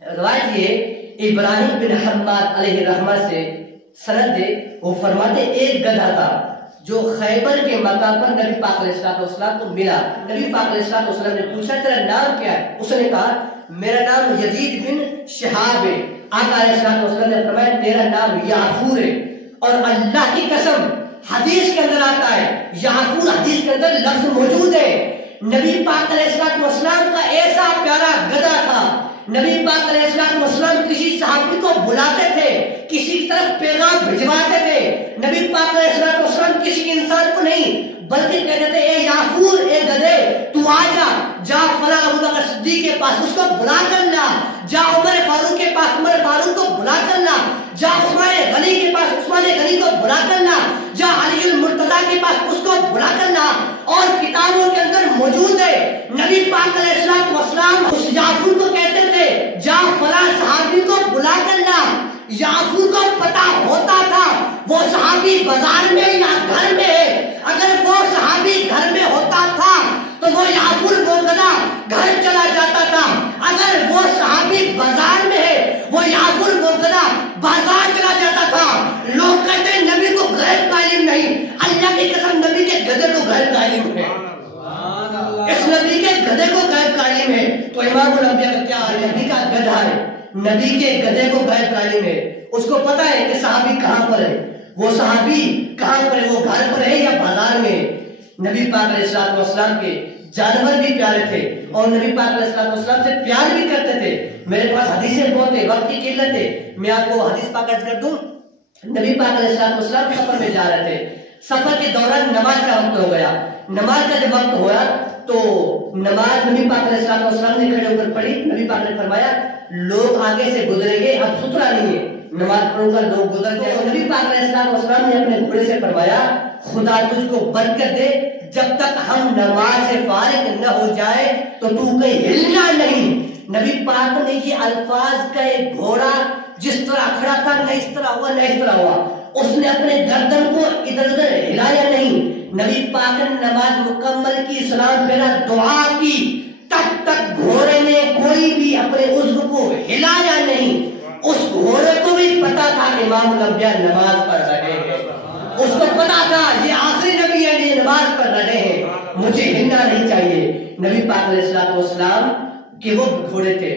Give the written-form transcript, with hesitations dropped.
روایت یہ ابراہیم بن حماد علیہ رحمہ سے سند ہے، وہ فرماتے ایک گدھا تھا جو خیبر کے مقام پر نبی پاک علیہ السلام کو ملا۔ نبی پاک علیہ السلام نے پوچھا تیرا نام کیا ہے؟ اس نے کہا میرا نام یزید بن شہاب ہے۔ آقا علیہ السلام نے فرمایا تیرا نام یعفور ہے، اور اللہ کی قسم حدیث کے اندر آتا ہے، یعفور حدیث کے اندر لفظ موجود ہے۔ نبی پاک علیہ السلام کا ایسا پیارا گدھا تھا، نبی پاک علیہ السلام کسی صحابی کو بلاتے تھے، کسی کی طرف پیغام بھجواتے تھے، نبی پاک علیہ السلام کسی انسان کو نہیں بلکہ کہتے تھے اے یعفور، اے گدھے تو آ جا فلاں ابو بکر صدیق کے پاس اس کو بلا کر لا، جا عمر فاروق کے پاس عمر فاروق کو بلا کر لا، جا عثمان غنی کے پاس عثمان غنی کو بلا کر لا، جا علی المرتضیٰ کے پاس اس کو بلا کر لا۔ اور کتابوں کے اندر موجود ہے نبی پاک علیہ السلام اس یعفور کو کہتے تھے جا فلاں صحابی کو بلا کر لا۔ یعفور کو پتا ہوتا تھا وہ صحابی بازار میں یا گھر میں ہے، اگر وہ صحابی گھر میں ہوتا تھا تو وہ یعفور وہ گدھا گھر چلا جاتا تھا، اگر وہ صحابی بازار میں ہے وہ یعفور وہ گدھا بازار چلا جاتا تھا۔ لوگ کہتے ہیں نبی کو غیب کا علم نہیں، اللہ کی قسم نبی کے گدھے کو غیب کا علم ہے، اس نبی کے گدھے کو غیب کا علم ہے۔ تو امام الانبیاء کا کیا ہے؟ نبی کا گدھا ہے، نبی کے گدھے کو غیب کا علم ہے، اس کو پتا ہے کہ صحابی کہاں پر ہے، وہ صحابی کہاں پر ہے، وہ گھر پر ہے یا بازار میں۔ نبی پاک علیہ السلام کے جانور بھی پیارے تھے اور نبی پاک علیہ السلام سے پیار بھی کرتے تھے۔ میرے پاس حدیثیں بہت ہے، وقت کی قلت ہے، میں آپ کو حدیث پاک عرض کر دوں۔ نبی پاک علیہ السلام سفر میں جا رہے تھے، سفر کے دوران نماز کا وقت ہو گیا، نماز کا جب وقت ہوا تو نماز نبی پاک علیہ السلام نے کھڑے ہو کر پڑھی۔ نبی پاک نے فرمایا لوگ آگے سے گزریں گے، اب ستھرا نہیں ہے، نماز پڑھوں گا لوگ گزر جائیں گے۔ نبی پاک علیہ السلام نے اپنے گھوڑے سے فرمایا خدا تجھ کو برکت دے، جب تک ہم نماز سے فارغ نہ ہو جائے تو تو کہیں ہلنا نہیں۔ نبی پاک نے یہ الفاظ کا ایک گھوڑا جس طرح کھڑا تھا نہ اس طرح ہوا نہ اس طرح ہوا، اس نے اپنے گردن کو ادھر ادھر ہلایا نہیں۔ نبی پاک نے نماز مکمل کی، سلام پھیرا، دعا کی، تب تک گھوڑے نے کوئی بھی اپنے عضو کو ہلایا نہیں۔ اس گھوڑے کو بھی پتا تھا امام الانبیاء نماز پڑھ رہے ہیں، اس کو پتا تھا یہ آخری نبی ہے، یہ نماز پڑھ رہے ہیں، مجھے ہلنا نہیں چاہیے۔ نبی پاک علیہ السلام کے وہ گھوڑے تھے۔